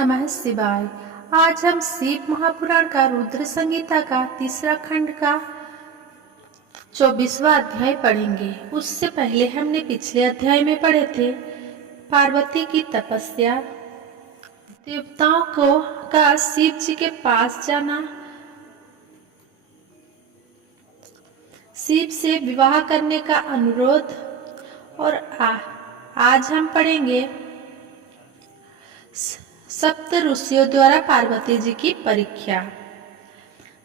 नमः शिवाय। आज हम शिव महापुराण का रुद्र संगीता का तीसरा खंड का 24वां अध्याय पढ़ेंगे। उससे पहले हमने पिछले अध्याय में पढ़े थे पार्वती की तपस्या, देवताओं का शिव जी के पास जाना, शिव से विवाह करने का अनुरोध, और आज हम पढ़ेंगे सप्त ऋषियों द्वारा पार्वती जी की परीक्षा।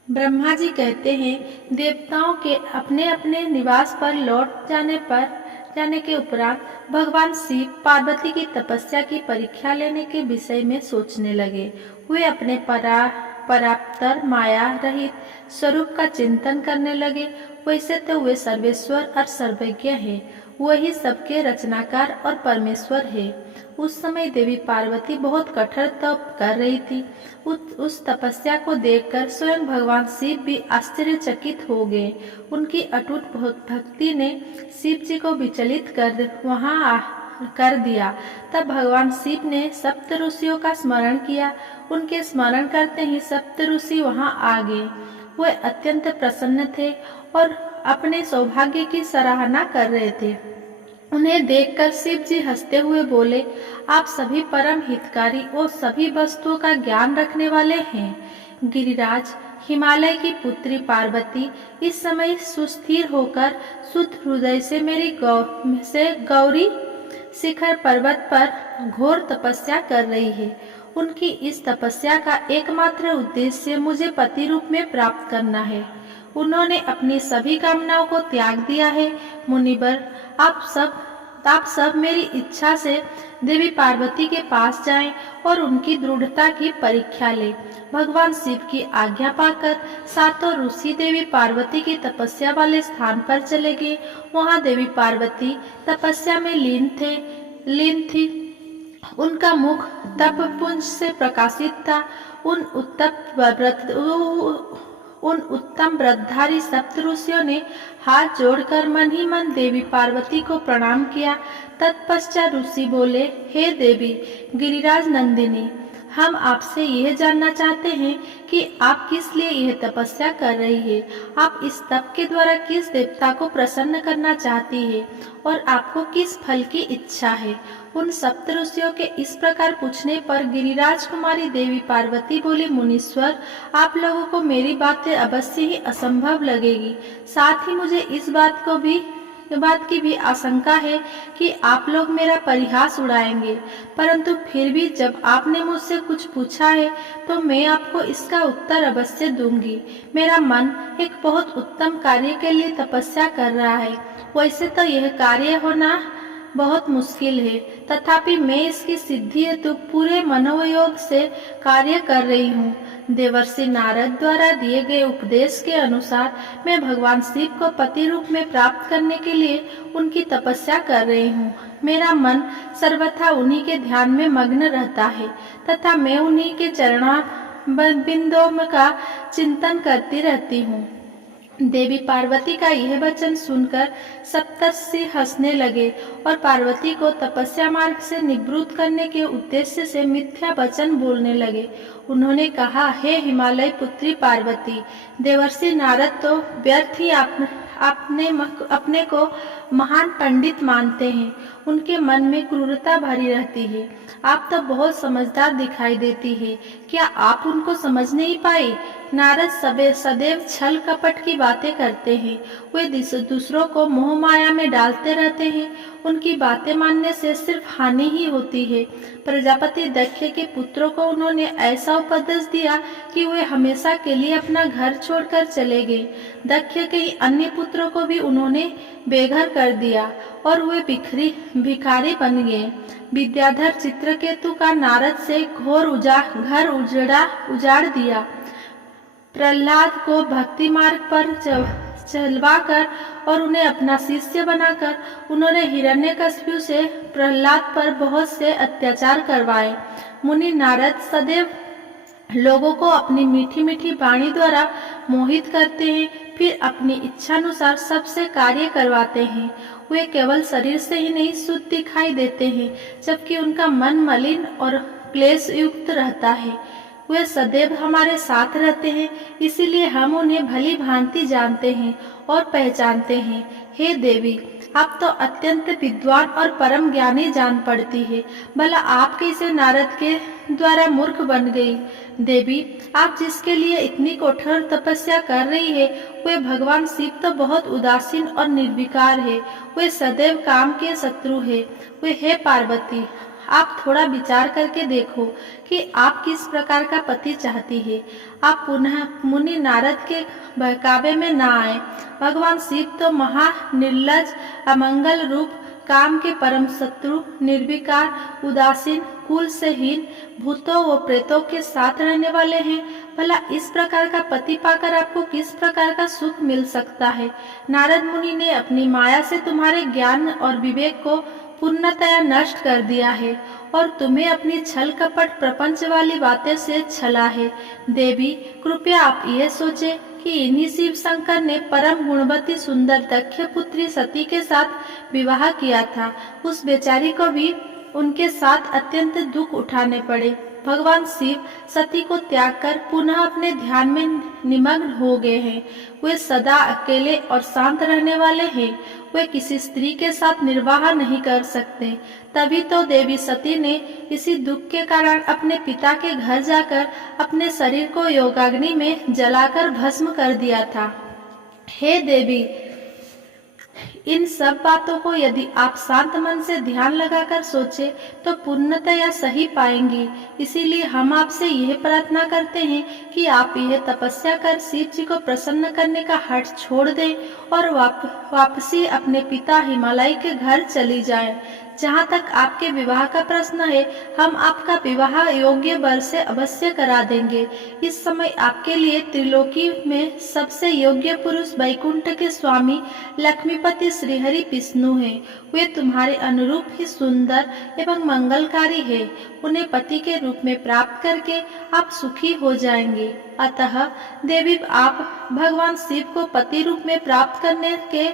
ब्रह्मा जी कहते हैं, देवताओं के अपने अपने निवास पर लौट जाने के उपरांत भगवान शिव पार्वती की तपस्या की परीक्षा लेने के विषय में सोचने लगे। वे अपने परात्पर माया रहित स्वरूप का चिंतन करने लगे। वैसे तो वे सर्वेश्वर और सर्वज्ञ हैं, वही सबके रचनाकार और परमेश्वर है। उस समय देवी पार्वती बहुत कठोर तप कर रही थी। उस तपस्या को देखकर स्वयं भगवान शिव भी आश्चर्यचकित हो गए। उनकी अटूट भक्ति ने शिव जी को विचलित कर दिया। तब भगवान शिव ने सप्त ऋषियों का स्मरण किया। उनके स्मरण करते ही सप्त ऋषि वहां आ गए। वे अत्यंत प्रसन्न थे और अपने सौभाग्य की सराहना कर रहे थे। उन्हें देखकर शिव जी हंसते हुए बोले, आप सभी परम हितकारी और सभी वस्तुओं का ज्ञान रखने वाले हैं। गिरिराज, हिमालय की पुत्री पार्वती इस समय सुस्थिर होकर शुद्ध हृदय से गौरी शिखर पर्वत पर घोर तपस्या कर रही है। उनकी इस तपस्या का एकमात्र उद्देश्य मुझे पति रूप में प्राप्त करना है। उन्होंने अपनी सभी कामनाओं को त्याग दिया है। मुनिवर, आप सब मेरी इच्छा से देवी पार्वती के पास जाएं और उनकी दृढ़ता की परीक्षा लें। भगवान शिव की आज्ञा पाकर सातों ऋषि देवी पार्वती की तपस्या वाले स्थान पर चले गए। वहां देवी पार्वती तपस्या में लीन थी। उनका मुख तप पुंज से प्रकाशित था। उन उत्तम व्रतधारी सप्त ऋषियों ने हाथ जोड़कर मन ही मन देवी पार्वती को प्रणाम किया। तत्पश्चात ऋषि बोले, हे देवी गिरिराज नंदिनी, हम आपसे यह जानना चाहते हैं कि आप किस लिए यह तपस्या कर रही है। आप इस तप के द्वारा किस देवता को प्रसन्न करना चाहती है और आपको किस फल की इच्छा है। उन सप्त ऋषियों के इस प्रकार पूछने पर गिरिराज कुमारी देवी पार्वती बोली, मुनीश्वर, आप लोगों को मेरी बातें अवश्य ही असंभव लगेगी। साथ ही मुझे इस बात की भी आशंका है कि आप लोग मेरा परिहास उड़ाएंगे, परंतु फिर भी जब आपने मुझसे कुछ पूछा है तो मैं आपको इसका उत्तर अवश्य दूंगी। मेरा मन एक बहुत उत्तम कार्य के लिए तपस्या कर रहा है। वैसे तो यह कार्य होना बहुत मुश्किल है, तथापि मैं इसकी सिद्धि हेतु पूरे मनोयोग से कार्य कर रही हूँ। देवर्षि नारद द्वारा दिए गए उपदेश के अनुसार मैं भगवान शिव को पति रूप में प्राप्त करने के लिए उनकी तपस्या कर रही हूँ। मेरा मन सर्वथा उन्हीं के ध्यान में मग्न रहता है तथा मैं उन्हीं के चरणों बिंदुओं का चिंतन करती रहती हूँ। देवी पार्वती का यह वचन सुनकर सप्तर्षि हंसने लगे और पार्वती को तपस्या मार्ग से निवृत्त करने के उद्देश्य से मिथ्या वचन बोलने लगे। उन्होंने कहा, हे हिमालय पुत्री पार्वती, देवर्षि नारद तो व्यर्थ ही अपने को महान पंडित मानते हैं। उनके मन में क्रूरता भरी रहती है। आप तो बहुत समझदार दिखाई देती है, क्या आप उनको समझ नहीं पाई? नारद सदैव छल कपट की बातें करते हैं। वे दूसरों को मोह माया में डालते रहते हैं। उनकी बातें मानने से सिर्फ हानि ही होती है। प्रजापति दक्ष के पुत्रों को उन्होंने ऐसा उपदेश दिया कि वे हमेशा के लिए अपना घर छोड़कर चले गए। दक्ष के अन्य पुत्रों को भी उन्होंने बेघर कर दिया और वे भिखारी बन गए। विद्याधर चित्रकेतु का नारद से घोर घर उजाड़ दिया। प्रहलाद को भक्ति मार्ग पर चलवाकर और उन्हें अपना शिष्य बनाकर उन्होंने हिरण्यकशिपु से प्रहलाद पर बहुत से अत्याचार करवाए। मुनि नारद सदैव लोगों को अपनी मीठी मीठी वाणी द्वारा मोहित करते हैं, फिर अपनी इच्छानुसार सबसे कार्य करवाते हैं। वे केवल शरीर से ही नहीं शुद्ध दिखाई देते हैं, जबकि उनका मन मलिन और क्लेश युक्त रहता है। वे सदैव हमारे साथ रहते हैं, इसीलिए हम उन्हें भली भांति जानते हैं और पहचानते हैं। हे देवी, आप तो अत्यंत विद्वान और परम ज्ञानी जान पड़ती है, भला आप कैसे नारद के द्वारा मूर्ख बन गई। देवी, आप जिसके लिए इतनी कठोर तपस्या कर रही है, वे भगवान शिव तो बहुत उदासीन और निर्विकार है। वे सदैव काम के शत्रु है। वे हे पार्वती, आप थोड़ा विचार करके देखो कि आप किस प्रकार का पति चाहती है। आप पुनः मुनि नारद के बहकावे में न आए। भगवान शिव तो महा निर्लज, अमंगल रूप, काम के परम शत्रु, निर्विकार, उदासीन, कुल से हीन, भूतों व प्रेतों के साथ रहने वाले हैं। भला इस प्रकार का पति पाकर आपको किस प्रकार का सुख मिल सकता है। नारद मुनि ने अपनी माया से तुम्हारे ज्ञान और विवेक को पूर्णतया नष्ट कर दिया है और तुम्हें अपनी छल कपट प्रपंच वाली बातें से छला है। देवी, कृपया आप यह सोचे कि इन्हीं शिव शंकर ने परम गुणवती सुंदर दक्ष पुत्री सती के साथ विवाह किया था। उस बेचारी को भी उनके साथ अत्यंत दुख उठाने पड़े। भगवान शिव सती को त्याग कर पुनः अपने ध्यान में निमग्न हो गए हैं। वे सदा अकेले और शांत रहने वाले हैं। वे किसी स्त्री के साथ निर्वाह नहीं कर सकते। तभी तो देवी सती ने इसी दुख के कारण अपने पिता के घर जाकर अपने शरीर को योगाग्नि में जलाकर भस्म कर दिया था। हे देवी, इन सब बातों को यदि आप शांत मन से ध्यान लगाकर सोचे तो पूर्णतया सही पाएंगी। इसीलिए हम आपसे यह प्रार्थना करते हैं कि आप यह तपस्या कर शिव जी को प्रसन्न करने का हठ छोड़ दें और वापसी अपने पिता हिमालय के घर चली जाएं। जहाँ तक आपके विवाह का प्रश्न है, हम आपका विवाह योग्य वर से अवश्य करा देंगे। इस समय आपके लिए त्रिलोकी में सबसे योग्य पुरुष वैकुंठ के स्वामी लक्ष्मीपति श्रीहरि विष्णु हैं। वे तुम्हारे अनुरूप ही सुंदर एवं मंगलकारी है। उन्हें पति के रूप में प्राप्त करके आप सुखी हो जाएंगे। अतः देवी, आप भगवान शिव को पति रूप में प्राप्त करने के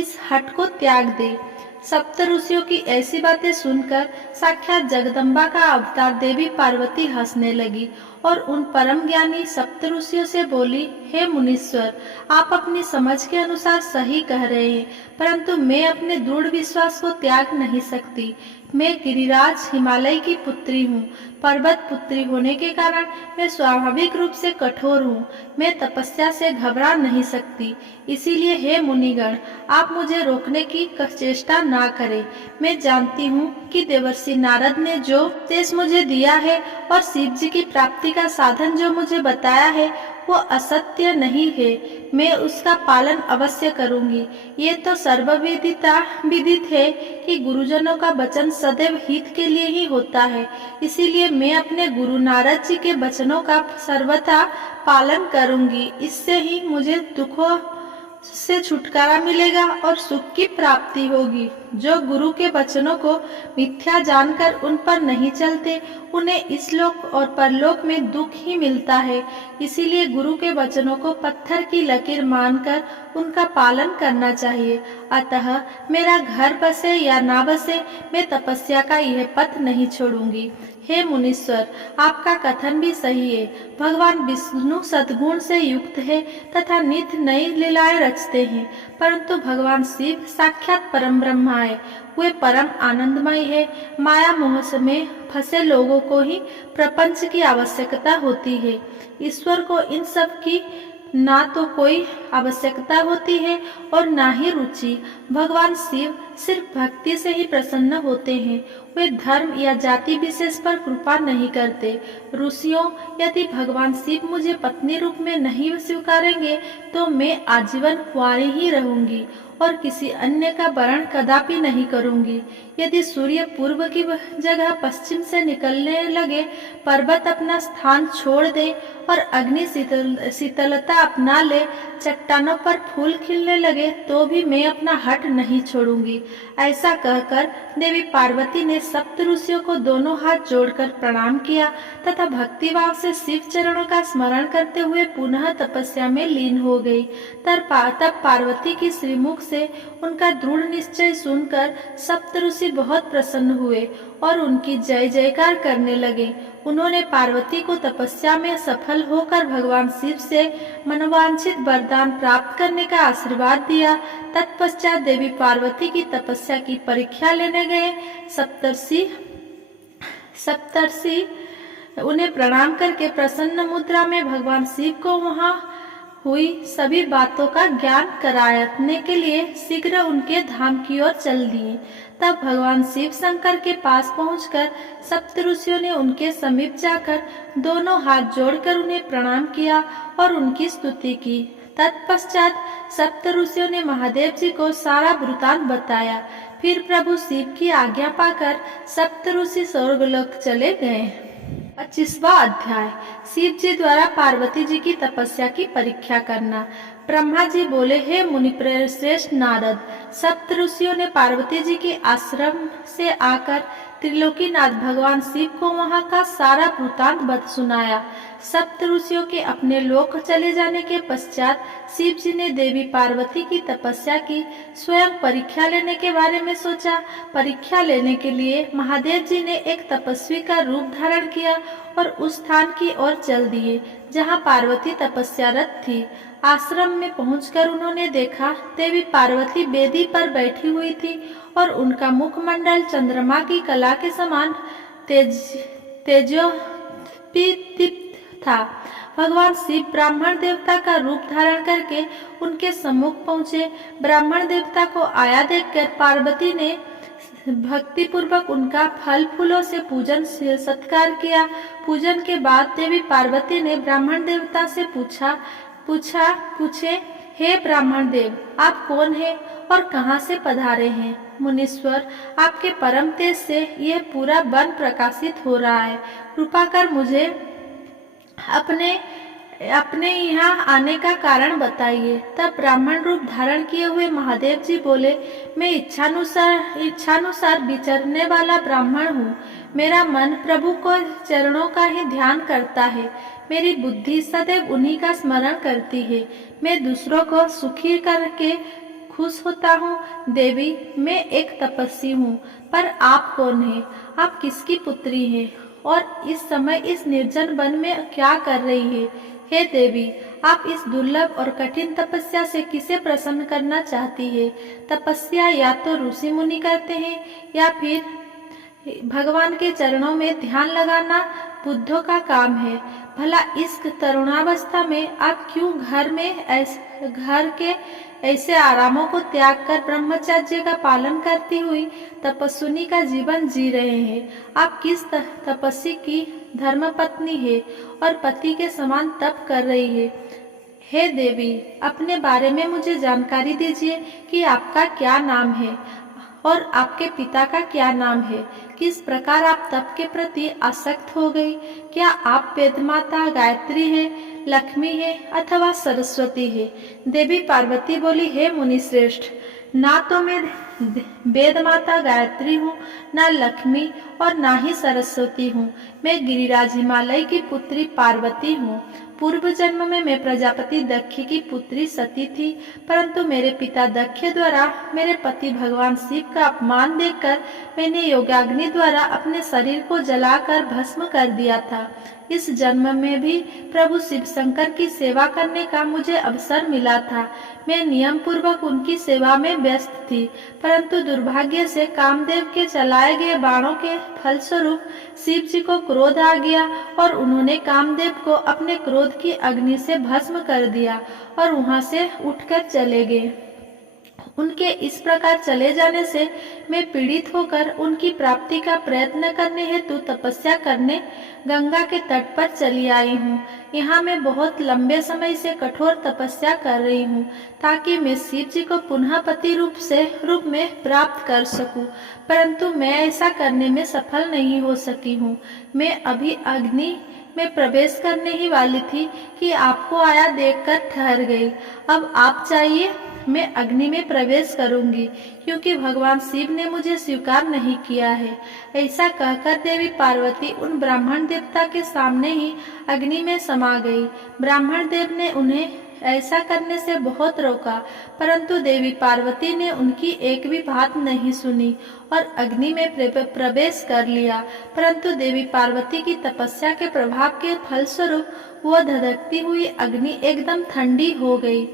इस हठ को त्याग दें। सप्त ऋषियों की ऐसी बातें सुनकर साक्षात जगदम्बा का अवतार देवी पार्वती हंसने लगी और उन परम ज्ञानी सप्त ऋषियों से बोली, हे मुनीश्वर, आप अपनी समझ के अनुसार सही कह रहे हैं, परंतु मैं अपने दृढ़ विश्वास को त्याग नहीं सकती। मैं गिरिराज हिमालय की पुत्री हूँ। पर्वत पुत्री होने के कारण मैं स्वाभाविक रूप से कठोर हूँ। मैं तपस्या से घबरा नहीं सकती। इसीलिए हे मुनिगण, आप मुझे रोकने की चेष्टा ना करें। मैं जानती हूँ कि देवर्षि नारद ने जो उपदेश मुझे दिया है और शिव जी की प्राप्ति का साधन जो मुझे बताया है, वो असत्य नहीं है। मैं उसका पालन अवश्य करूंगी। ये तो विदित है कि गुरुजनों का वचन सदैव हित के लिए ही होता है। इसीलिए मैं अपने गुरु नारद जी के वचनों का सर्वथा पालन करूंगी। इससे ही मुझे दुखों से छुटकारा मिलेगा और सुख की प्राप्ति होगी। जो गुरु के वचनों को मिथ्या जानकर उन पर नहीं चलते, उन्हें इस लोक और परलोक में दुख ही मिलता है। इसीलिए गुरु के वचनों को पत्थर की लकीर मानकर उनका पालन करना चाहिए। अतः मेरा घर बसे या ना बसे, मैं तपस्या का यह पथ नहीं छोड़ूंगी। हे मुनीश्वर, आपका कथन भी सही है। भगवान विष्णु सद्गुण से युक्त है तथा नित्य नई लीलाएं रचते हैं, परंतु भगवान शिव साक्षात परम ब्रह्मा है। वे परम आनंदमय है। माया मोह में फंसे लोगों को ही प्रपंच की आवश्यकता होती है। ईश्वर को इन सब की ना तो कोई आवश्यकता होती है और ना ही रुचि। भगवान शिव सिर्फ भक्ति से ही प्रसन्न होते हैं। वे धर्म या जाति विशेष पर कृपा नहीं करते। ऋषियों, यदि भगवान शिव मुझे पत्नी रूप में नहीं स्वीकारेंगे तो मैं आजीवन कुंवारी ही रहूंगी और किसी अन्य का वरण कदापि नहीं करूंगी। यदि सूर्य पूर्व की जगह पश्चिम से निकलने लगे, पर्वत अपना स्थान छोड़ दे और अग्नि शीतलता अपना ले, चट्टानों पर फूल खिलने लगे, तो भी मैं अपना हठ नहीं छोड़ूंगी। ऐसा कहकर देवी पार्वती ने सप्त ऋषियों को दोनों हाथ जोड़कर प्रणाम किया तथा भक्तिभाव से शिव चरणों का स्मरण करते हुए पुनः तपस्या में लीन हो गई। तब पार्वती की श्रीमुख से उनका दृढ़ निश्चय सुनकर सप्तऋषि बहुत प्रसन्न हुए और उनकी जय जयकार करने लगे। उन्होंने पार्वती को तपस्या में सफल होकर भगवान शिव से मनोवांछित वरदान प्राप्त करने का आशीर्वाद दिया। तत्पश्चात देवी पार्वती की तपस्या की परीक्षा लेने गए। सप्तर्षि उन्हें प्रणाम करके प्रसन्न मुद्रा में भगवान शिव को वहां हुई सभी बातों का ज्ञान कराने के लिए शीघ्र उनके धाम की ओर चल दिए। तब भगवान शिव शंकर के पास पहुंचकर सप्तऋषियों ने उनके समीप जाकर दोनों हाथ जोड़कर उन्हें प्रणाम किया और उनकी स्तुति की। तत्पश्चात सप्तऋषियों ने महादेव जी को सारा वृतांत बताया। फिर प्रभु शिव की आज्ञा पाकर सप्तऋषि स्वर्गलोक चले गए। 25वां अध्याय शिव जी द्वारा पार्वती जी की तपस्या की परीक्षा करना। ब्रह्मा जी बोले, हे मुनि श्रेष्ठ नारद, सप्तऋषियों ने पार्वती जी के आश्रम से आकर त्रिलोकीनाथ भगवान शिव को वहां का सारा वृतांत सुनाया। सप्तऋषियों के अपने लोक चले जाने के पश्चात शिव जी ने देवी पार्वती की तपस्या की स्वयं परीक्षा लेने के बारे में सोचा। परीक्षा लेने के लिए महादेव जी ने एक तपस्वी का रूप धारण किया और उस स्थान की ओर चल दिए जहाँ पार्वती तपस्यारत थी। आश्रम में पहुंचकर उन्होंने देखा देवी पार्वती वेदी पर बैठी हुई थी और उनका मुखमंडल चंद्रमा की कला के समान तेजोदीप्त था। भगवान शिव ब्राह्मण देवता का रूप धारण करके उनके सम्मुख पहुँचे। ब्राह्मण देवता को आया देखकर पार्वती ने भक्ति पूर्वक उनका फल फूलों से पूजन सत्कार किया। पूजन के बाद देवी पार्वती ने ब्राह्मण देवता से पूछे, हे ब्राह्मण देव, आप कौन हैं और कहाँ से पधारे हैं? मुनीश्वर, आपके परम तेज से यह पूरा वन प्रकाशित हो रहा है। कृपा कर मुझे अपने यहाँ आने का कारण बताइए। तब ब्राह्मण रूप धारण किए हुए महादेव जी बोले, मैं इच्छानुसार विचरने वाला ब्राह्मण हूँ। मेरा मन प्रभु को चरणों का ही ध्यान करता है। मेरी बुद्धि सदैव उन्हीं का स्मरण करती है। मैं दूसरों को सुखी करके खुश होता हूँ। देवी, मैं एक तपस्वी हूँ, पर आप कौन हैं? आप किसकी पुत्री हैं और इस समय इस निर्जन वन में क्या कर रही है? हे देवी, आप इस दुर्लभ और कठिन तपस्या से किसे प्रसन्न करना चाहती है? तपस्या या तो ऋषि मुनि करते हैं या फिर भगवान के चरणों में ध्यान लगाना बुद्धों का काम है। भला इस तरुणावस्था में आप क्यों घर के ऐसे आरामों को त्याग कर ब्रह्मचर्य का पालन करती हुई तपस्विनी का जीवन जी रहे हैं? आप किस तपस्वी की धर्मपत्नी है और पति के समान तप कर रही है? हे देवी, अपने बारे में मुझे जानकारी दीजिए कि आपका क्या नाम है और आपके पिता का क्या नाम है? किस प्रकार आप तप के प्रति आसक्त हो गई? क्या आप वेदमाता गायत्री है, लक्ष्मी है अथवा सरस्वती है? देवी पार्वती बोली, हे मुनि श्रेष्ठ, ना तो मैं वेद माता गायत्री हूँ, ना लक्ष्मी और ना ही सरस्वती हूँ। मैं गिरिराज हिमालय की पुत्री पार्वती हूँ। पूर्व जन्म में मैं प्रजापति दक्ष की पुत्री सती थी, परंतु मेरे पिता दक्ष द्वारा मेरे पति भगवान शिव का अपमान देखकर मैंने योगाग्नि द्वारा अपने शरीर को जलाकर भस्म कर दिया था। इस जन्म में भी प्रभु शिव शंकर की सेवा करने का मुझे अवसर मिला था। मैं नियम पूर्वक उनकी सेवा में व्यस्त थी, परंतु दुर्भाग्य से कामदेव के चलाए गए बाणों के फलस्वरूप शिव जी को क्रोध आ गया और उन्होंने कामदेव को अपने क्रोध की अग्नि से भस्म कर दिया और वहां से उठकर चले गए। उनके इस प्रकार चले जाने से मैं पीड़ित होकर उनकी प्राप्ति का प्रयत्न करने हेतु तपस्या करने गंगा के तट पर चली आई हूँ। यहाँ मैं बहुत लंबे समय से कठोर तपस्या कर रही हूँ ताकि मैं शिव जी को पुनः पति रूप में प्राप्त कर सकूं, परंतु मैं ऐसा करने में सफल नहीं हो सकी हूँ। मैं अभी अग्नि में प्रवेश करने ही वाली थी कि आपको आया देखकर ठहर गई। अब आप चाहिए मैं अग्नि में प्रवेश करूंगी, क्योंकि भगवान शिव ने मुझे स्वीकार नहीं किया है। ऐसा कहकर देवी पार्वती उन ब्राह्मण देवता के सामने ही अग्नि में समा गई। ब्राह्मण देव ने उन्हें ऐसा करने से बहुत रोका, परंतु देवी पार्वती ने उनकी एक भी बात नहीं सुनी और अग्नि में प्रवेश कर लिया। परंतु देवी पार्वती की तपस्या के प्रभाव के फलस्वरूप वह धधकती हुई अग्नि एकदम ठंडी हो गई।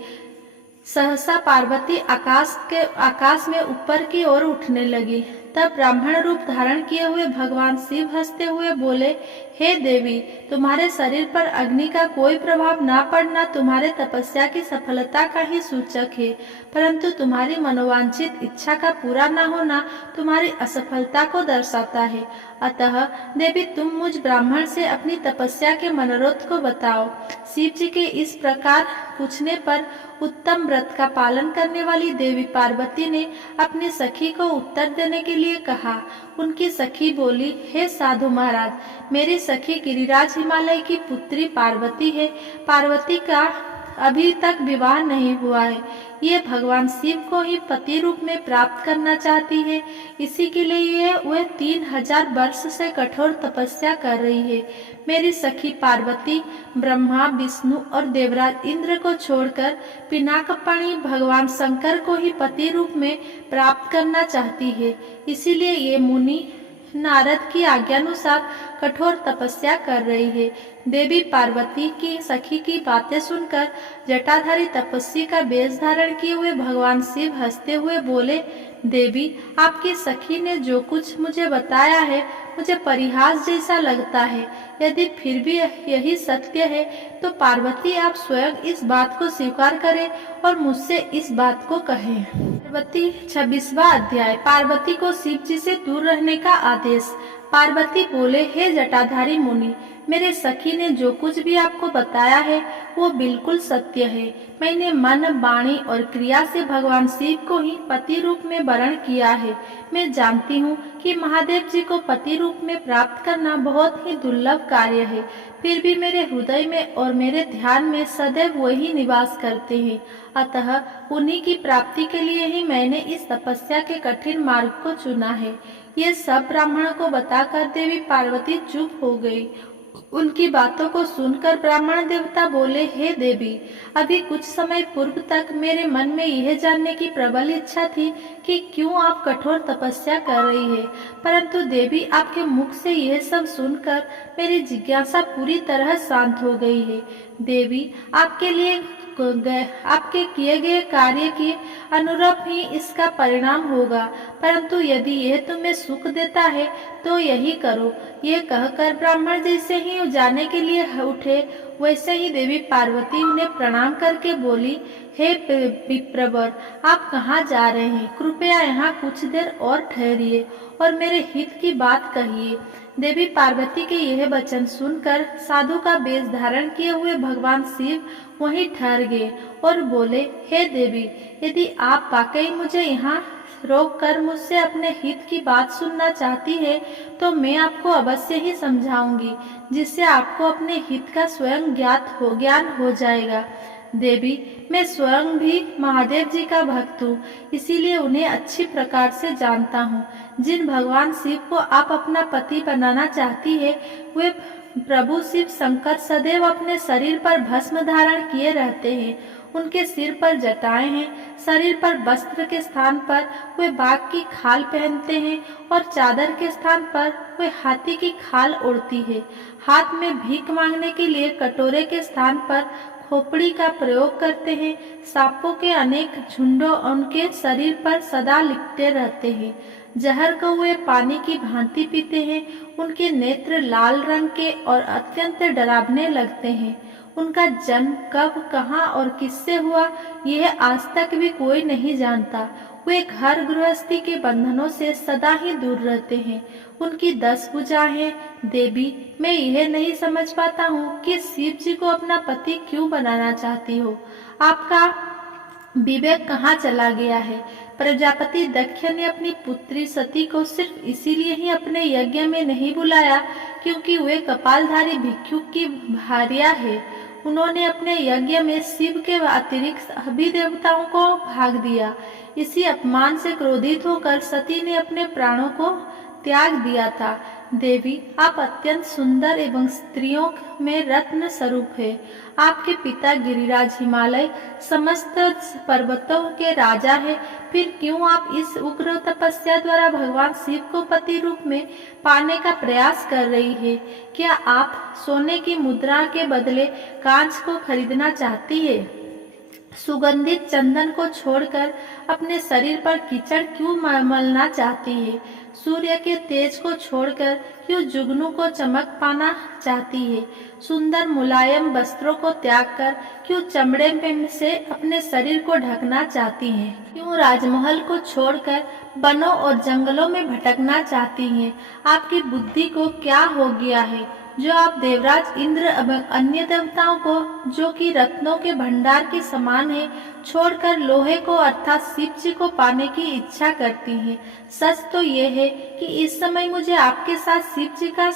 सहसा पार्वती आकाश में ऊपर की ओर उठने लगी। तब ब्राह्मण रूप धारण किए हुए भगवान शिव हंसते हुए बोले, हे देवी, तुम्हारे शरीर पर अग्नि का कोई प्रभाव न पड़ना तुम्हारे तपस्या की सफलता का ही सूचक है, परंतु तुम्हारी मनोवांछित इच्छा का पूरा न होना तुम्हारी असफलता को दर्शाता है। अतः देवी, तुम मुझ ब्राह्मण से अपनी तपस्या के मनोरथ को बताओ। शिव जी के इस प्रकार पूछने पर उत्तम व्रत का पालन करने वाली देवी पार्वती ने अपनी सखी को उत्तर देने के लिए कहा। उनकी सखी बोली, हे साधु महाराज, मेरी सखी गिरिराज हिमालय की पुत्री पार्वती है। पार्वती का अभी तक विवाह नहीं हुआ है। ये भगवान शिव को ही पति रूप में प्राप्त करना चाहती है। इसी के लिए वह 3000 वर्ष से कठोर तपस्या कर रही है। मेरी सखी पार्वती ब्रह्मा, विष्णु और देवराज इंद्र को छोड़कर पिनाकपाणी भगवान शंकर को ही पति रूप में प्राप्त करना चाहती है। इसीलिए ये मुनि नारद की आज्ञानुसार कठोर तपस्या कर रही है। देवी पार्वती की सखी की बातें सुनकर जटाधारी तपस्वी का वेश धारण किए हुए भगवान शिव हंसते हुए बोले, देवी, आपकी सखी ने जो कुछ मुझे बताया है मुझे परिहास जैसा लगता है। यदि फिर भी यही सत्य है तो पार्वती आप स्वयं इस बात को स्वीकार करें और मुझसे इस बात को कहें। पार्वती 26वां अध्याय। पार्वती को शिव जी से दूर रहने का आदेश। पार्वती बोले, हे जटाधारी मुनि, मेरे सखी ने जो कुछ भी आपको बताया है वो बिल्कुल सत्य है। मैंने मन, वाणी और क्रिया से भगवान शिव को ही पति रूप में वरण किया है। मैं जानती हूँ कि महादेव जी को पति रूप में प्राप्त करना बहुत ही दुर्लभ कार्य है। फिर भी मेरे हृदय में और मेरे ध्यान में सदैव वही निवास करते हैं। अतः उन्हीं की प्राप्ति के लिए ही मैंने इस तपस्या के कठिन मार्ग को चुना है। ये सब ब्राह्मणों को बताकर देवी पार्वती चुप हो गई। उनकी बातों को सुनकर ब्राह्मण देवता बोले, हे देवी, अभी कुछ समय पूर्व तक मेरे मन में यह जानने की प्रबल इच्छा थी कि क्यों आप कठोर तपस्या कर रही है, परंतु देवी, आपके मुख से यह सब सुनकर मेरी जिज्ञासा पूरी तरह शांत हो गई है। देवी, आपके किए गए कार्य के अनुरूप ही इसका परिणाम होगा, परंतु यदि यह तुम्हें सुख देता है तो यही करो। ये कहकर ब्राह्मण जैसे ही जाने के लिए उठे, वैसे ही देवी पार्वती उन्हें प्रणाम करके बोली, हे विप्रवर, आप कहाँ जा रहे हैं? कृपया यहाँ कुछ देर और ठहरिए और मेरे हित की बात कहिए। देवी पार्वती के यह वचन सुनकर साधु का वेश धारण किए हुए भगवान शिव वहीं ठहर गए और बोले, हे देवी, यदि आप वाकई मुझे यहाँ रोक कर मुझसे अपने हित की बात सुनना चाहती है तो मैं आपको अवश्य ही समझाऊंगी, जिससे आपको अपने हित का स्वयं ज्ञान हो जाएगा। देवी, मैं स्वयं भी महादेव जी का भक्त हूँ, इसीलिए उन्हें अच्छी प्रकार से जानता हूँ। जिन भगवान शिव को आप अपना पति बनाना चाहती है, वे प्रभु शिव शंकर सदैव अपने शरीर पर भस्म धारण किए रहते हैं। उनके सिर पर जटाएं हैं, शरीर पर वस्त्र के स्थान पर वे बाघ की खाल पहनते हैं और चादर के स्थान पर वे हाथी की खाल ओढ़ती है। हाथ में भीख मांगने के लिए कटोरे के स्थान पर खोपड़ी का प्रयोग करते हैं। सांपों के अनेक झुंडों उनके शरीर पर सदा लिपटे रहते हैं। जहर को वे पानी की भांति पीते हैं। उनके नेत्र लाल रंग के और अत्यंत डरावने लगते हैं। उनका जन्म कब, कहाँ और किससे हुआ, यह आज तक भी कोई नहीं जानता। वे घर गृहस्थी के बंधनों से सदा ही दूर रहते हैं। उनकी 10 भुजाएं हैं। देवी, मैं यह नहीं समझ पाता हूँ कि शिव जी को अपना पति क्यों बनाना चाहती हो। आपका विवेक कहाँ चला गया है? प्रजापति दक्ष ने अपनी पुत्री सती को सिर्फ इसीलिए ही अपने यज्ञ में नहीं बुलाया क्योंकि वे कपालधारी भिक्षु की भार्या है। उन्होंने अपने यज्ञ में शिव के अतिरिक्त सभी देवताओं को भाग दिया। इसी अपमान से क्रोधित होकर सती ने अपने प्राणों को त्याग दिया था। देवी, आप अत्यंत सुंदर एवं स्त्रियों में रत्न स्वरूप है। आपके पिता गिरिराज हिमालय समस्त पर्वतों के राजा है। फिर क्यों आप इस उग्र तपस्या द्वारा भगवान शिव को पति रूप में पाने का प्रयास कर रही है? क्या आप सोने की मुद्रा के बदले कांच को खरीदना चाहती है? सुगंधित चंदन को छोड़कर अपने शरीर पर कीचड़ क्यों मलना चाहती है? सूर्य के तेज को छोड़कर क्यों जुगनू को चमक पाना चाहती है? सुंदर मुलायम वस्त्रों को त्याग कर क्यों चमड़े में से अपने शरीर को ढकना चाहती हैं? क्यों राजमहल को छोड़कर वनों और जंगलों में भटकना चाहती हैं? आपकी बुद्धि को क्या हो गया है जो आप देवराज इंद्र एवं अन्य देवताओं को, जो कि रत्नों के भंडार के समान है, छोड़कर लोहे को अर्थात शिव जी को पाने की इच्छा करती हैं? सच तो ये है कि इस समय मुझे आपके साथ शिव जी का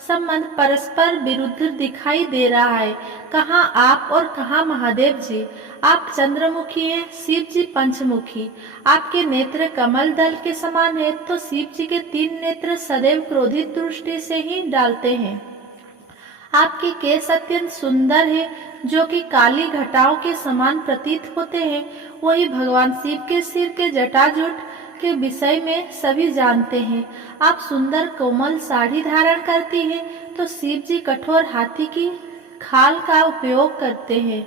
संबंध परस्पर विरुद्ध दिखाई दे रहा है। कहाँ आप और कहाँ महादेव जी? आप चंद्रमुखी हैं, शिव जी पंचमुखी। आपके नेत्र कमल दल के समान है तो शिव जी के 3 नेत्र सदैव क्रोधित दृष्टि से ही डालते हैं। आपके केस अत्यंत सुंदर है, जो कि काली घटाओं के समान प्रतीत होते हैं। वही भगवान शिव के सिर के जटाजूट के विषय में सभी जानते हैं। आप सुंदर कोमल साड़ी धारण करती हैं तो शिव जी कठोर हाथी की खाल का उपयोग करते हैं।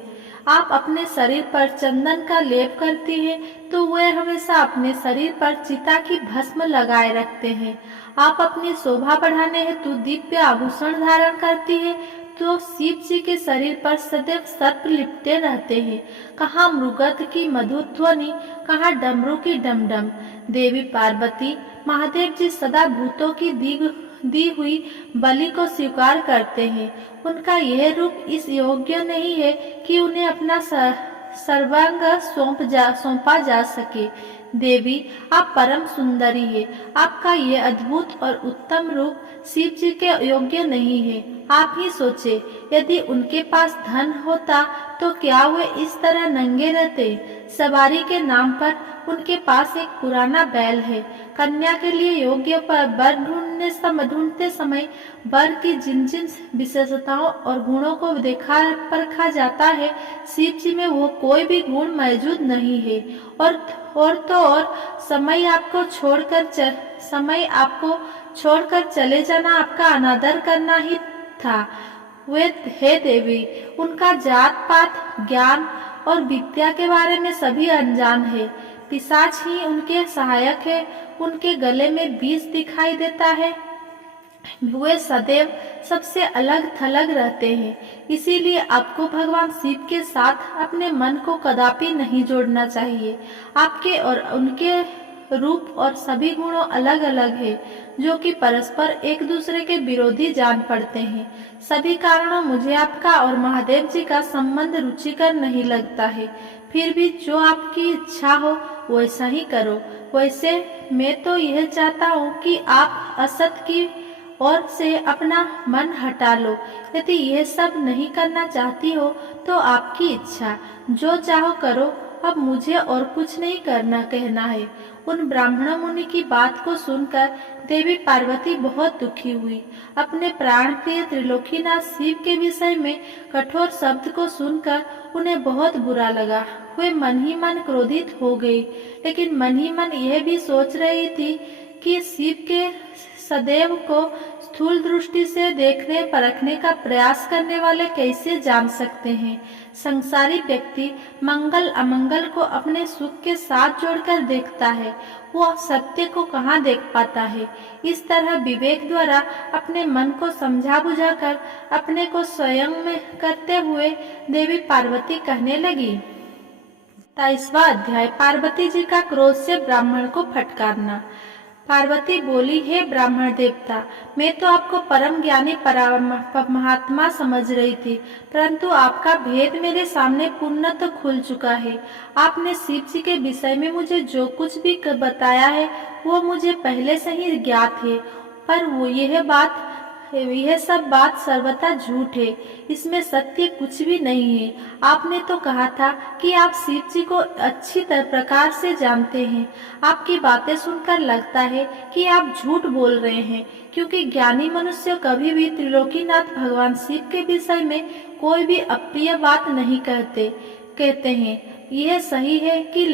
आप अपने शरीर पर चंदन का लेप करती हैं तो वे हमेशा अपने शरीर पर चिता की भस्म लगाए रखते हैं। आप अपनी शोभा बढ़ाने हेतु दिव्य आभूषण धारण करती हैं तो शिव जी के शरीर पर सदैव सर्प लिपटे रहते हैं। कहाँ मृगत की मधुर ध्वनि, कहाँ डमरू की डमडम। देवी पार्वती, महादेव जी सदा भूतों की दी हुई बलि को स्वीकार करते हैं। उनका यह रूप इस योग्य नहीं है कि उन्हें अपना सर्वांग सौंपा जा सके। देवी, आप परम सुंदरी है। आपका ये अद्भुत और उत्तम रूप शिव जी के योग्य नहीं है। आप ही सोचे, यदि उनके पास धन होता तो क्या वे इस तरह नंगे रहते? सवारी के नाम पर उनके पास एक पुराना बैल है। कन्या के लिए योग्य वर ढूंढते समय वर की जिन जिन विशेषताओं और गुणों को देखा परखा जाता है, शिव जी में वो कोई भी गुण मौजूद नहीं है। और समय आपको छोड़कर चले जाना आपका अनादर करना ही था। वे हे देवी, उनका जात पात, ज्ञान और विद्या के बारे में सभी अनजान है। पिशाच ही उनके सहायक है। उनके गले में विष दिखाई देता है। वे सदैव सबसे अलग थलग रहते हैं। इसीलिए आपको भगवान शिव के साथ अपने मन को कदापि नहीं जोड़ना चाहिए। आपके और उनके रूप और सभी गुणों अलग अलग है, जो कि परस्पर एक दूसरे के विरोधी जान पड़ते हैं। सभी कारणों मुझे आपका और महादेव जी का संबंध रुचिकर नहीं लगता है। फिर भी जो आपकी इच्छा हो वैसा ही करो। वैसे मैं तो यह चाहता हूँ कि आप असत की ओर से अपना मन हटा लो। यदि यह सब नहीं करना चाहती हो तो आपकी इच्छा, जो चाहो करो। अब मुझे और कुछ नहीं कहना है। उन ब्राह्मण मुनि की बात को सुनकर देवी पार्वती बहुत दुखी हुई। अपने प्राण प्रिय त्रिलोकीनाथ शिव के विषय में कठोर शब्द को सुनकर उन्हें बहुत बुरा लगा। वे मन ही मन क्रोधित हो गई, लेकिन मन ही मन यह भी सोच रही थी कि शिव के सदैव को स्थूल दृष्टि से देखने परखने का प्रयास करने वाले कैसे जान सकते हैं। संसारी व्यक्ति मंगल अमंगल को अपने सुख के साथ जोड़कर देखता है, वो सत्य को कहाँ देख पाता है। इस तरह विवेक द्वारा अपने मन को समझा बुझाकर अपने को स्वयं में करते हुए देवी पार्वती कहने लगी। 23वां अध्याय, पार्वती जी का क्रोध से ब्राह्मण को फटकारना। पार्वती बोली, हे ब्राह्मण देवता, मैं तो आपको परम ज्ञानी महात्मा समझ रही थी, परंतु आपका भेद मेरे सामने पूर्णतः खुल चुका है। आपने शिव जी के विषय में मुझे जो कुछ भी बताया है वो मुझे पहले से ही ज्ञात है, पर वो यह बात यह सब बात सर्वथा झूठ है, इसमें सत्य कुछ भी नहीं है। आपने तो कहा था कि आप शिव जी को अच्छी प्रकार से जानते हैं। आपकी बातें सुनकर लगता है कि आप झूठ बोल रहे हैं, क्योंकि ज्ञानी मनुष्य कभी भी त्रिलोकीनाथ भगवान शिव के विषय में कोई भी अप्रिय बात नहीं कहते हैं। यह सही है कि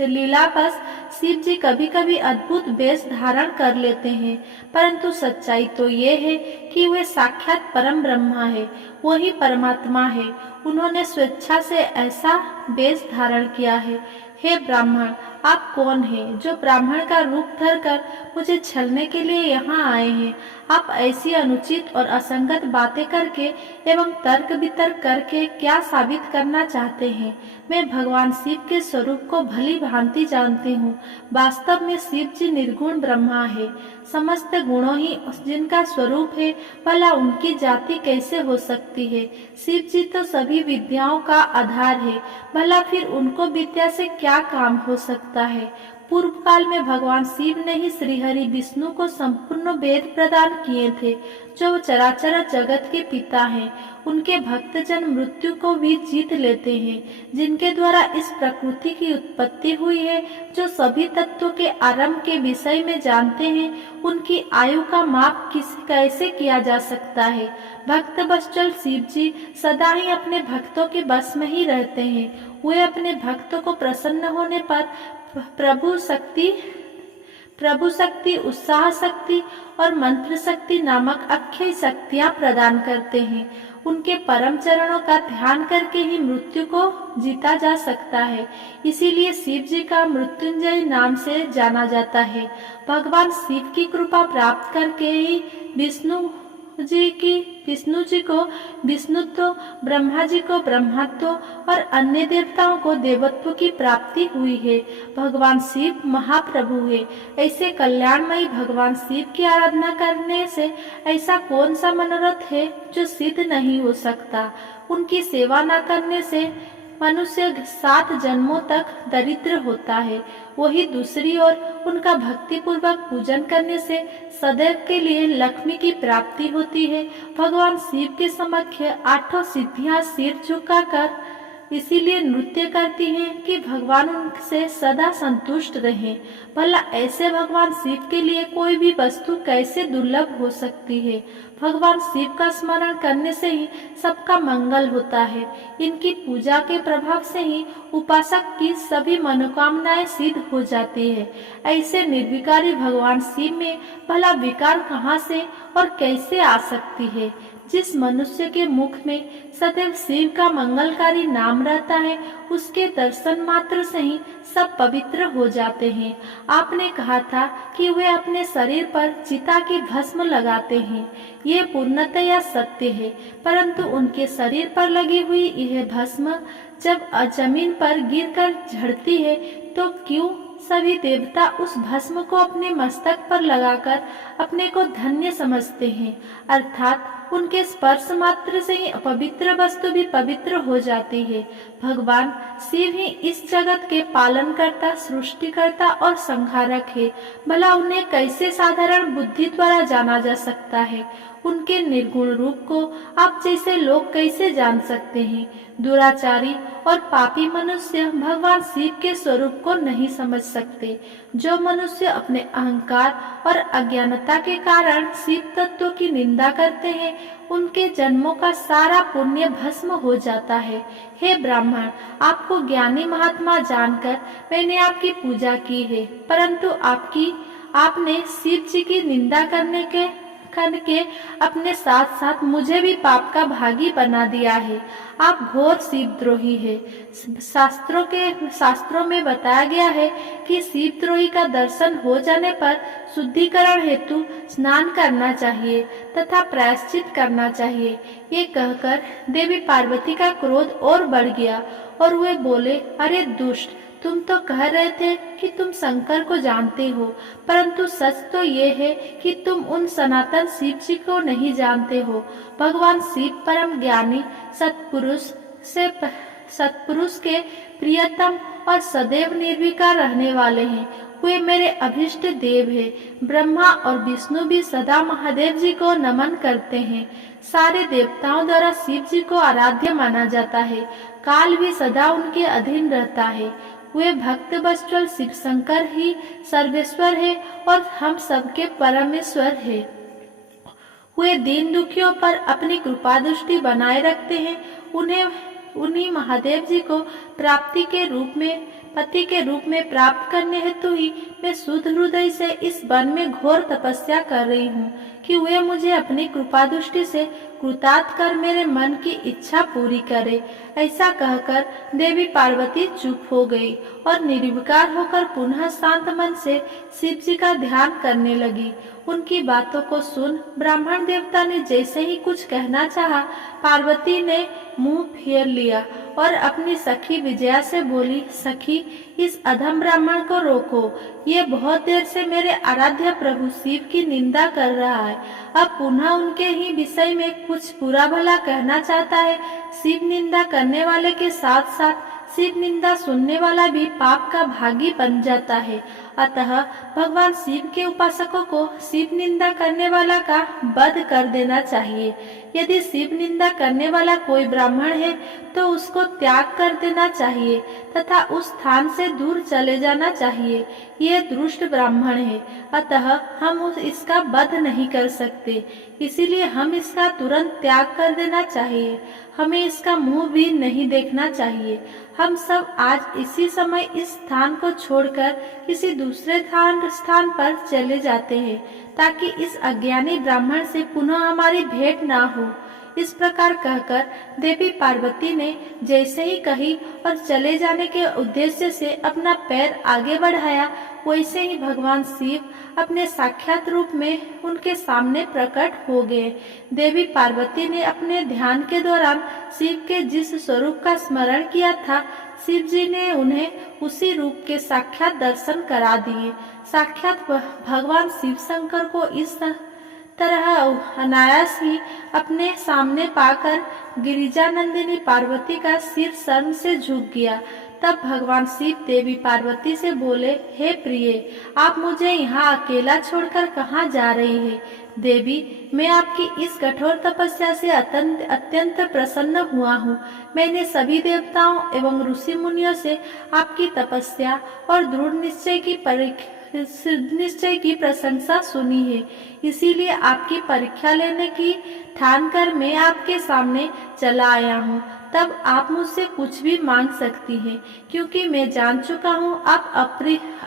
लीलावश शिव जी कभी कभी अद्भुत वेश धारण कर लेते हैं, परंतु सच्चाई तो ये है कि वे साक्षात परम ब्रह्मा है, वही परमात्मा है। उन्होंने स्वेच्छा से ऐसा वेश धारण किया है। हे ब्राह्मण, आप कौन हैं जो ब्राह्मण का रूप धरकर मुझे छलने के लिए यहाँ आए हैं? आप ऐसी अनुचित और असंगत बातें करके एवं तर्क वितर्क करके क्या साबित करना चाहते हैं? मैं भगवान शिव के स्वरूप को भली भांति जानती हूँ। वास्तव में शिव जी निर्गुण ब्रह्मा है। समस्त गुणों ही जिनका स्वरूप है, भला उनकी जाति कैसे हो सकती है? शिव जी तो सभी विद्याओं का आधार है, भला फिर उनको विद्या से क्या काम हो सकता है? पूर्व काल में भगवान शिव ने ही श्रीहरि विष्णु को संपूर्ण वेद प्रदान किए थे, जो चराचर जगत के पिता हैं। उनके भक्तजन मृत्यु को भी जीत लेते हैं, जिनके द्वारा इस प्रकृति की उत्पत्ति हुई है, जो सभी तत्वों के आरंभ के विषय में जानते हैं। उनकी आयु का माप कैसे किया जा सकता है? भक्त वत्सल शिव जी सदा ही अपने भक्तों के बस में ही रहते हैं। वे अपने भक्तों को प्रसन्न होने पर प्रभु शक्ति, उत्साह शक्ति और मंत्र शक्ति नामक अक्षय शक्तियाँ प्रदान करते हैं। उनके परम चरणों का ध्यान करके ही मृत्यु को जीता जा सकता है। इसीलिए शिव जी का मृत्युंजय नाम से जाना जाता है। भगवान शिव की कृपा प्राप्त करके ही विष्णु जी को विष्णुत्व, ब्रह्मा जी को ब्रह्मत्व और अन्य देवताओं को देवत्व की प्राप्ति हुई है। भगवान शिव महाप्रभु है। ऐसे कल्याणमयी भगवान शिव की आराधना करने से ऐसा कौन सा मनोरथ है जो सिद्ध नहीं हो सकता? उनकी सेवा न करने से मनुष्य 7 जन्मों तक दरिद्र होता है। वही दूसरी ओर उनका भक्ति पूर्वक पूजन करने से सदैव के लिए लक्ष्मी की प्राप्ति होती है। भगवान शिव के समक्ष 8 सिद्धियां सिर झुकाकर इसीलिए नृत्य करती हैं कि भगवान उनसे सदा संतुष्ट रहें। भला ऐसे भगवान शिव के लिए कोई भी वस्तु कैसे दुर्लभ हो सकती है? भगवान शिव का स्मरण करने से ही सबका मंगल होता है। इनकी पूजा के प्रभाव से ही उपासक की सभी मनोकामनाएं सिद्ध हो जाती है। ऐसे निर्विकारी भगवान शिव में भला विकार कहाँ से और कैसे आ सकती है? जिस मनुष्य के मुख में सदैव शिव का मंगलकारी नाम रहता है, उसके दर्शन मात्र से ही सब पवित्र हो जाते हैं। आपने कहा था कि वे अपने शरीर पर चिता की भस्म लगाते हैं। ये पूर्णतया सत्य है, परंतु उनके शरीर पर लगी हुई यह भस्म जब जमीन पर गिरकर झड़ती है, तो क्यों सभी देवता उस भस्म को अपने मस्तक पर लगाकर अपने को धन्य समझते हैं? अर्थात उनके स्पर्श मात्र से ही अपवित्र वस्तु भी पवित्र हो जाती है। भगवान शिव ही इस जगत के पालनकर्ता, सृष्टिकर्ता और संहारक है। भला उन्हें कैसे साधारण बुद्धि द्वारा जाना जा सकता है? उनके निर्गुण रूप को आप जैसे लोग कैसे जान सकते हैं? दुराचारी और पापी मनुष्य भगवान शिव के स्वरूप को नहीं समझ सकते। जो मनुष्य अपने अहंकार और अज्ञानता के कारण शिव तत्व की निंदा करते हैं, उनके जन्मों का सारा पुण्य भस्म हो जाता है। हे ब्राह्मण, आपको ज्ञानी महात्मा जानकर मैंने आपकी पूजा की है, परंतु आपने शिव जी की निंदा करके अपने साथ साथ मुझे भी पाप का भागी बना दिया है। आप घोर शिवद्रोही है। शास्त्रों में बताया गया है कि शिवद्रोही का दर्शन हो जाने पर शुद्धिकरण हेतु स्नान करना चाहिए तथा प्रायश्चित करना चाहिए। ये कहकर देवी पार्वती का क्रोध और बढ़ गया और वे बोले, अरे दुष्ट, तुम तो कह रहे थे कि तुम शंकर को जानते हो, परंतु सच तो ये है कि तुम उन सनातन शिव जी को नहीं जानते हो। भगवान शिव परम ज्ञानी सत्पुरुष के प्रियतम और सदैव निर्विकार रहने वाले हैं। वे मेरे अभिष्ट देव हैं। ब्रह्मा और विष्णु भी सदा महादेव जी को नमन करते हैं। सारे देवताओं द्वारा शिव जी को आराध्य माना जाता है। काल भी सदा उनके अधीन रहता है। वे भक्त वत्सल शिव शंकर ही सर्वेश्वर है और हम सबके परमेश्वर है। वे दीन दुखियों पर अपनी कृपा दृष्टि बनाए रखते हैं। उन्हीं महादेव जी को पति के रूप में प्राप्त करने हेतु ही मैं शुद्ध हृदय से इस वन में घोर तपस्या कर रही हूँ कि वे मुझे अपनी कृपा दृष्टि से कृतार्थ कर मेरे मन की इच्छा पूरी करे। ऐसा कहकर देवी पार्वती चुप हो गई और निर्विकार होकर पुनः शांत मन से शिव जी का ध्यान करने लगी। उनकी बातों को सुन ब्राह्मण देवता ने जैसे ही कुछ कहना चाहा, पार्वती ने मुंह फेर लिया और अपनी सखी विजया से बोली, सखी, इस अधम ब्राह्मण को रोको। ये बहुत देर से मेरे आराध्य प्रभु शिव की निंदा कर रहा है। अब पुनः उनके ही विषय में कुछ बुरा भला कहना चाहता है। शिव निंदा करने वाले के साथ साथ शिव निंदा सुनने वाला भी पाप का भागी बन जाता है। अतः भगवान शिव के उपासकों को शिव निंदा करने वाला का वध कर देना चाहिए। यदि शिव निंदा करने वाला कोई ब्राह्मण है तो उसको त्याग कर देना चाहिए तथा उस स्थान से दूर चले जाना चाहिए। ये दुष्ट ब्राह्मण है, अतः हम इसका वध नहीं कर सकते, इसीलिए हम इसका तुरंत त्याग कर देना चाहिए। हमें इसका मुंह भी नहीं देखना चाहिए। हम सब आज इसी समय इस स्थान को छोड़कर किसी दूसरे स्थान पर चले जाते हैं ताकि इस अज्ञानी ब्राह्मण से पुनः हमारी भेंट ना हो। इस प्रकार कहकर देवी पार्वती ने जैसे ही कही और चले जाने के उद्देश्य से अपना पैर आगे बढ़ाया, वैसे ही भगवान शिव अपने साक्षात रूप में उनके सामने प्रकट हो गए। देवी पार्वती ने अपने ध्यान के दौरान शिव के जिस स्वरूप का स्मरण किया था, शिव जी ने उन्हें उसी रूप के साक्षात दर्शन करा दिए। साक्षात भगवान शिव शंकर को इस तरह अनायास ही अपने सामने पाकर गिरिजा नंदिनी पार्वती का सिर शर्म से झुक गया। तब भगवान शिव देवी पार्वती से बोले, हे प्रिय, आप मुझे यहाँ अकेला छोड़कर कहाँ जा रही है? देवी, मैं आपकी इस कठोर तपस्या से अत्यंत प्रसन्न हुआ हूँ। मैंने सभी देवताओं एवं ऋषि मुनियों से आपकी तपस्या और दृढ़ निश्चय की प्रशंसा सुनी है, इसीलिए आपकी परीक्षा लेने की ठान कर मैं आपके सामने चला आया हूँ। तब आप मुझसे कुछ भी मांग सकती हैं, क्योंकि मैं जान चुका हूँ आप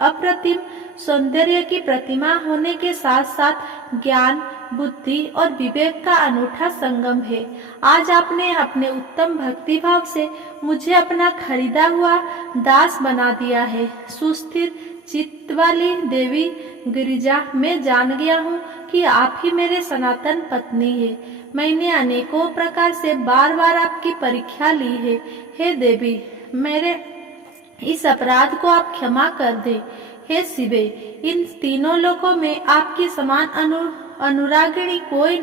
अप्रतिम सौंदर्य की प्रतिमा होने के साथ साथ ज्ञान, बुद्धि और विवेक का अनूठा संगम है। आज आपने अपने उत्तम भक्ति भाव से मुझे अपना खरीदा हुआ दास बना दिया है। सुस्थिर चित्त वाली देवी गिरिजा, मैं जान गया हूँ कि आप ही मेरे सनातन पत्नी है। मैंने अनेकों प्रकार से बार बार आपकी परीक्षा ली है। हे देवी, मेरे इस अपराध को आप क्षमा कर दे। हे शिवे, इन तीनों लोकों में आपकी समान अनुरागिणी कोई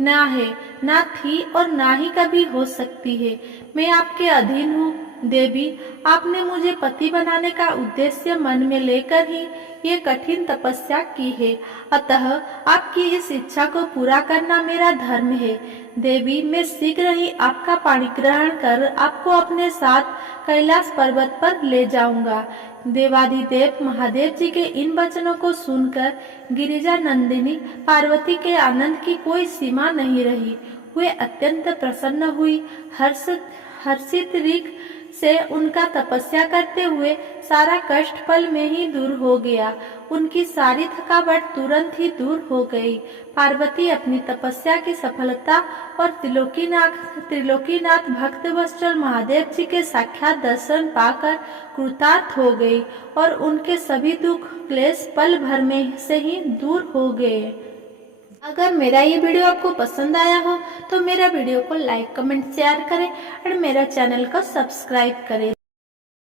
ना है, ना थी और ना ही कभी हो सकती है। मैं आपके अधीन हूँ। देवी, आपने मुझे पति बनाने का उद्देश्य मन में लेकर ही ये कठिन तपस्या की है, अतः आपकी इस इच्छा को पूरा करना मेरा धर्म है। देवी, मैं शीघ्र ही आपका पाणी ग्रहण कर आपको अपने साथ कैलाश पर्वत पर ले जाऊंगा। देवाधिदेव महादेव जी के इन वचनों को सुनकर गिरिजा नंदिनी पार्वती के आनंद की कोई सीमा नहीं रही। वे अत्यंत प्रसन्न हुई। हर्षित रीख से उनका तपस्या करते हुए सारा कष्ट पल में ही दूर हो गया। उनकी सारी थकावट तुरंत ही दूर हो गई। पार्वती अपनी तपस्या की सफलता और त्रिलोकीनाथ भक्तवत्सल महादेव जी के साक्षात दर्शन पाकर कृतार्थ हो गई और उनके सभी दुख क्लेश पल भर में से ही दूर हो गए। अगर मेरा ये वीडियो आपको पसंद आया हो तो मेरा वीडियो को लाइक, कमेंट, शेयर करें और मेरा चैनल को सब्सक्राइब करें।